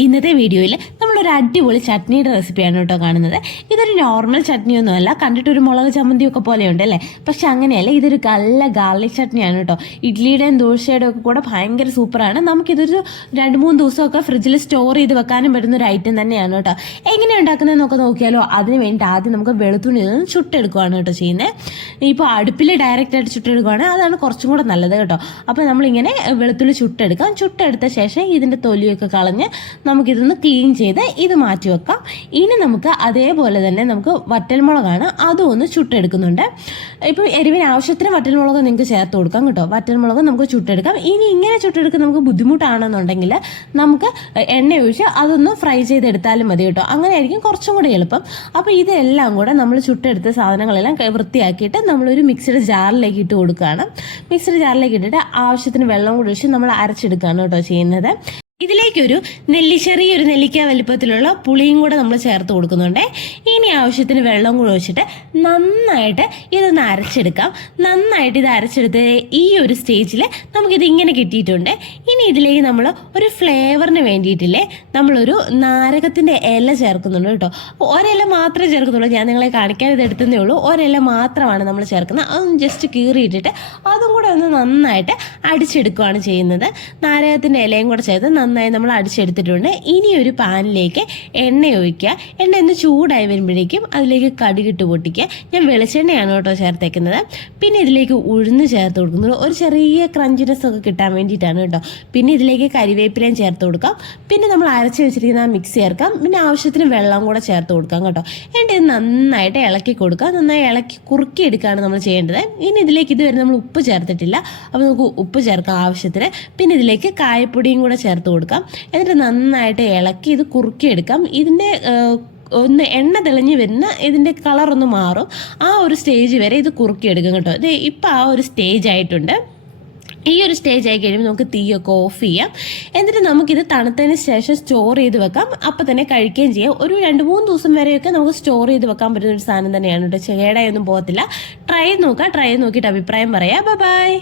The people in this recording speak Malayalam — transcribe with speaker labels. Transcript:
Speaker 1: ഇന്നത്തെ വീഡിയോയിൽ നമ്മളൊരു അടിപൊളി ചട്നിയുടെ റെസിപ്പിയാണ് കേട്ടോ കാണുന്നത്. ഇതൊരു നോർമൽ ചട്നിയൊന്നുമല്ല കണ്ടിട്ട് ഒരു മുളക് ചമ്മന്തിയൊക്കെ പോലെയുണ്ട് അല്ലേ? പക്ഷെ അങ്ങനെയല്ല ഇതൊരു നല്ല ഗാർലിക് ചട്നിയാണ് കേട്ടോ. ഇഡ്ലിയുടെയും ദോശയുടെയും ഒക്കെ കൂടെ ഭയങ്കര സൂപ്പറാണ്. നമുക്കിതൊരു രണ്ട് മൂന്ന് ദിവസമൊക്കെ ഫ്രിഡ്ജിൽ സ്റ്റോർ ചെയ്ത് വെക്കാനും പറ്റുന്ന ഒരു ഐറ്റം തന്നെയാണ് കേട്ടോ. എങ്ങനെ ഉണ്ടാക്കുന്നതെന്നൊക്കെ നോക്കിയാലോ അതിന് വേണ്ടി ആദ്യം നമുക്ക് വെളുത്തുള്ളി നിന്ന് ചുട്ടെടുക്കുകയാണ് കേട്ടോ ചെയ്യുന്നത് ഇപ്പോൾ അടുപ്പിൽ ഡയറക്റ്റ് ആയിട്ട് ചുട്ടെടുക്കുകയാണെങ്കിൽ അതാണ് കുറച്ചും കൂടെ നല്ലത് കേട്ടോ. അപ്പോൾ നമ്മളിങ്ങനെ വെളുത്തുള്ളി ചുട്ടെടുക്കാം. ചുട്ടെടുത്ത ശേഷം ഇതിന്റെ തൊലിയൊക്കെ കളഞ്ഞ് നമുക്കിതൊന്ന് ക്ലീൻ ചെയ്ത് ഇത് മാറ്റി വെക്കാം. ഇനി നമുക്ക് അതേപോലെ തന്നെ നമുക്ക് വറ്റൽമുളകാണ് അതും ഒന്ന് ചുട്ടെടുക്കുന്നുണ്ട്. ഇപ്പോൾ എരിവിന് ആവശ്യത്തിന് വറ്റൽമുളക് നിങ്ങൾക്ക് ചേർത്ത് കൊടുക്കാം കേട്ടോ. വറ്റൽമുളക് നമുക്ക് ചുട്ടെടുക്കാം. ഇനി ഇങ്ങനെ ചുട്ടെടുക്കാൻ നമുക്ക് ബുദ്ധിമുട്ടാണെന്നുണ്ടെങ്കിൽ നമുക്ക് എണ്ണ ഒഴിച്ച് അതൊന്ന് ഫ്രൈ ചെയ്തെടുത്താലും മതി കേട്ടോ. അങ്ങനെ ആയിരിക്കും കുറച്ചും കൂടെ എളുപ്പം. അപ്പോൾ ഇതെല്ലാം കൂടെ നമ്മൾ ചുട്ടെടുത്ത സാധനങ്ങളെല്ലാം വൃത്തിയാക്കിയിട്ട് നമ്മളൊരു മിക്സഡ് ജാറിലേക്ക് ഇട്ട് കൊടുക്കുകയാണ്. മിക്സഡ് ജാറിലേക്ക് ഇട്ടിട്ട് ആവശ്യത്തിന് വെള്ളം കൂടി ഒഴിച്ച് നമ്മൾ അരച്ചെടുക്കുകയാണ് കേട്ടോ ചെയ്യുന്നത്. ഇതിലേക്കൊരു നെല്ലി ചെറിയൊരു നെല്ലിക്ക വലിപ്പത്തിലുള്ള പുളിയും കൂടെ നമ്മൾ ചേർത്ത് കൊടുക്കുന്നുണ്ട്. ഇനി ആവശ്യത്തിന് വെള്ളം കൂടെ ഒഴിച്ചിട്ട് നന്നായിട്ട് ഇതൊന്ന് അരച്ചെടുക്കാം. നന്നായിട്ട് ഇത് അരച്ചെടുത്ത് ഈ ഒരു സ്റ്റേജിൽ നമുക്കിത് ഇങ്ങനെ കിട്ടിയിട്ടുണ്ട്. ഇനി ഇതിലേക്ക് നമ്മൾ ഒരു ഫ്ലേവറിന് വേണ്ടിയിട്ടില്ലേ നമ്മളൊരു നാരകത്തിന്റെ ഇല ചേർക്കുന്നുണ്ട് കേട്ടോ. ഒരില മാത്രമേ ചേർക്കുന്നുള്ളൂ. ഞാൻ നിങ്ങളെ കാണിക്കാൻ ഇത് എടുത്തതേ ഉള്ളൂ. ഒരില മാത്രമാണ് നമ്മൾ ചേർക്കുന്നത്. അതൊന്ന് ജസ്റ്റ് കീറിയിട്ടിട്ട് അതും കൂടെ ഒന്ന് നന്നായിട്ട് അടിച്ചെടുക്കുകയാണ് ചെയ്യുന്നത്. നാരകത്തിന്റെ ഇലയും കൂടെ ചേർത്ത് നന്നായി നമ്മൾ അടിച്ചെടുത്തിട്ടുണ്ട്. ഇനി ഒരു പാനിലേക്ക് എണ്ണ ഒഴിക്കുക. എണ്ണ ഒന്ന് ചൂടായി വരുമ്പോഴേക്കും അതിലേക്ക് കടുകിട്ട് പൊട്ടിക്കുക. ഞാൻ വെളിച്ചെണ്ണയാണ് കേട്ടോ ചേർത്തേക്കുന്നത്. പിന്നെ ഇതിലേക്ക് ഉഴുന്ന് ചേർത്ത് കൊടുക്കുന്നത്. ഒരു ചെറിയ ക്രഞ്ചിനെസ് ഒക്കെ കിട്ടാൻ വേണ്ടിയിട്ടാണ് കേട്ടോ. പിന്നെ ഇതിലേക്ക് കരിവേപ്പിലയും ചേർത്ത് കൊടുക്കാം. പിന്നെ നമ്മൾ അരച്ച് വെച്ചിരിക്കുന്ന മിക്സ് ചേർക്കാം. പിന്നെ ആവശ്യത്തിന് വെള്ളം കൂടെ ചേർത്ത് കൊടുക്കാം കേട്ടോ. എന്നിട്ട് ഇത് നന്നായിട്ട് ഇളക്കി കൊടുക്കുക. നന്നായി ഇളക്കി കുറുക്കി എടുക്കുകയാണ് നമ്മൾ ചെയ്യേണ്ടത്. ഇനി ഇതിലേക്ക് ഇതുവരെ നമ്മൾ ഉപ്പ് ചേർത്തിട്ടില്ല. അപ്പോൾ നമുക്ക് ഉപ്പ് ചേർക്കാം ആവശ്യത്തിന്. പിന്നെ ഇതിലേക്ക് കായപ്പൊടിയും കൂടെ ചേർത്ത് കൊടുക്കാം. എന്നിട്ട് നന്നായിട്ട് ഇളക്കി ഇത് കുറുക്കിയെടുക്കാം. ഇതിന്റെ ഒന്ന് എണ്ണ തെളിഞ്ഞ് വരുന്ന ഇതിന്റെ കളറൊന്ന് മാറും. ആ ഒരു സ്റ്റേജ് വരെ ഇത് കുറുക്കിയെടുക്കും കേട്ടോ. ഇത് ഇപ്പം ആ ഒരു സ്റ്റേജ് ആയിട്ടുണ്ട്. ഈ ഒരു സ്റ്റേജ് ആയി കഴിയുമ്പോൾ നമുക്ക് തീയൊക്കെ ഓഫ് ചെയ്യാം. എന്നിട്ട് നമുക്കിത് തണുത്തതിന് ശേഷം സ്റ്റോർ ചെയ്ത് വെക്കാം. അപ്പം തന്നെ കഴിക്കുകയും ചെയ്യാം. ഒരു രണ്ട് മൂന്ന് ദിവസം വരെയൊക്കെ നമുക്ക് സ്റ്റോർ ചെയ്ത് വെക്കാൻ പറ്റുന്ന ഒരു സാധനം തന്നെയാണ് കേട്ടോ. ചേടായൊന്നും പോകത്തില്ല. ട്രൈ നോക്കാം. ട്രൈ നോക്കിയിട്ട് അഭിപ്രായം പറയാം. ബൈ.